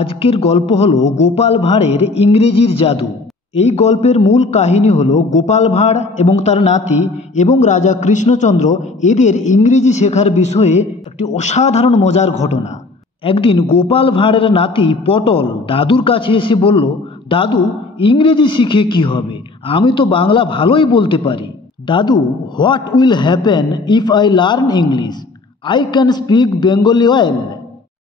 আজকের গল্প হলো গোপাল ভাঁড়ের ইংরেজির জাদু। এই গল্পের মূল কাহিনী হলো গোপাল ভাঁড় এবং তার নাতি এবং রাজা কৃষ্ণচন্দ্র এদের ইংরেজি শেখার বিষয়ে একটি অসাধারণ মজার ঘটনা। একদিন গোপাল ভাঁড়ের নাতি পটল দাদুর কাছে এসে বলল, দাদু, ইংরেজি শিখে কি হবে? আমি তো বাংলা ভালোই বলতে পারি। দাদু, what will happen if I learn English? I can speak Bengali well.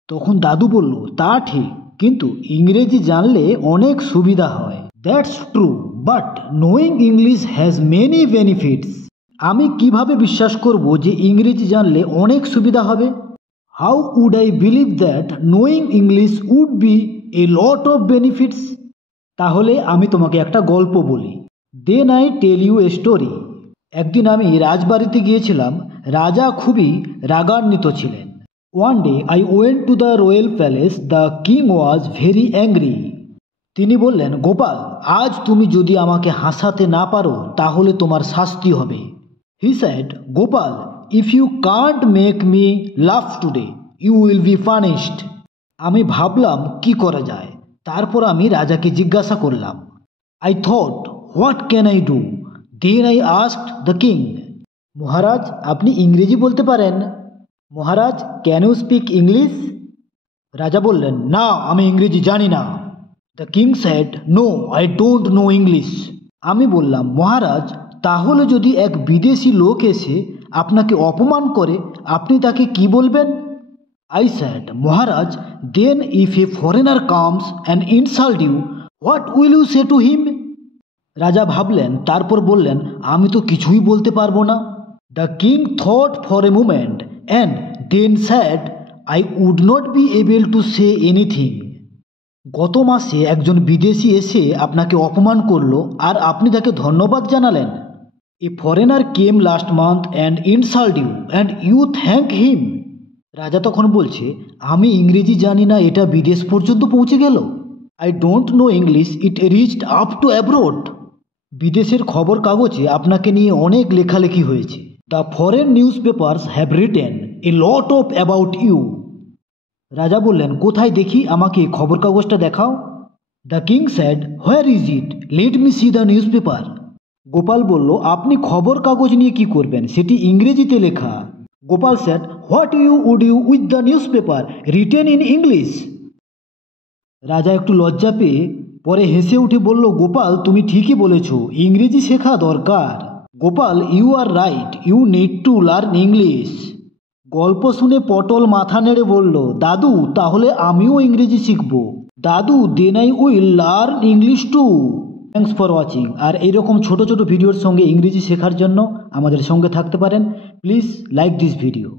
তখন দাদু বলল, তা ঠিক, কিন্তু ইংরেজি জানলে অনেক সুবিধা হয়। That's true, but knowing English has many benefits. আমি কিভাবে বিশ্বাস করব যে ইংরেজি জানলে অনেক সুবিধা হবে? How would I believe that knowing English would be a lot of benefits? তাহলে আমি তোমাকে একটা গল্প বলি। Then I tell you a story. একদিন আমি রাজবাড়িতে গিয়েছিলাম। রাজা খুবই রাগান্বিত ছিলেন। One day I went to the royal palace. The king was very angry. তিনি বললেন, গোপাল, আজ তুমি যদি আমাকে হাসাতে না পারো তাহলে তোমার শাস্তি হবে। He said, Gopal, if you can't make me laugh today, you will be punished. আমি ভাবলাম কি করা যায়। তারপর আমি রাজাকে জিজ্ঞাসা করলাম, I thought, what can I do? Then I asked the king, মহারাজ, আপনি ইংরেজি বলতে পারেন? Maharaj, can you speak English? রাজা বললেন, না, আমি ইংরেজি জানি না। The king said, no, I don't know English. আমি বললাম, মহারাজ, তাহলে যদি এক বিদেশি লোক এসে আপনাকে অপমান করে আপনি তাকে কি বলবেন? I said, Maharaj, then if a foreigner comes and insult you, what will you say to him? রাজা ভাবলেন, তারপর বললেন, আমি তো কিছুই বলতে পারবো না। The king thought for a moment and then said, I would not be able to say anything. গত মাসে একজন বিদেশি এসে আপনাকে অপমান করলো আর আপনি তাকে ধন্যবাদ জানালেন। A foreigner came last month and insult you and you thank him. রাজা তখন বলছে, আমি ইংরেজি জানি না, এটা বিদেশ পর্যন্ত পৌঁছে গেল। I don't know English, it reached up to abroad. বিদেশের খবর কাগজে আপনাকে নিয়ে অনেক লেখালেখি হয়েছে। The foreign newspapers have written a lot of about you. রাজা বললেন, কোথায় দেখি, আমাকে খবর কাগজটা দেখাও। The king said, where is it? Let me see the newspaper. Gopal বলল, আপনি খবর কাগজ নিয়ে কি করবেন? সেটি ইংরেজিতে লেখা। Gopal said, what would you with the newspaper written in English? রাজা একটু লজ্জা পেয়ে পরে হেসে উঠে বলল, গোপাল, তুমি ঠিকই বলেছ, ইংরেজি শেখা দরকার। Gopal, you are right, you need to learn English. গল্প শুনে পটল মাথা নেড়ে বলল, দাদু, তাহলে আমিও ইংরেজি শিখব। দাদু, then I will learn English too. Thanks for watching. আর এইরকম ছোট ছোট ভিডিওর সঙ্গে ইংরেজি শেখার জন্য আমাদের সঙ্গে থাকতে পারেন। Please like this video.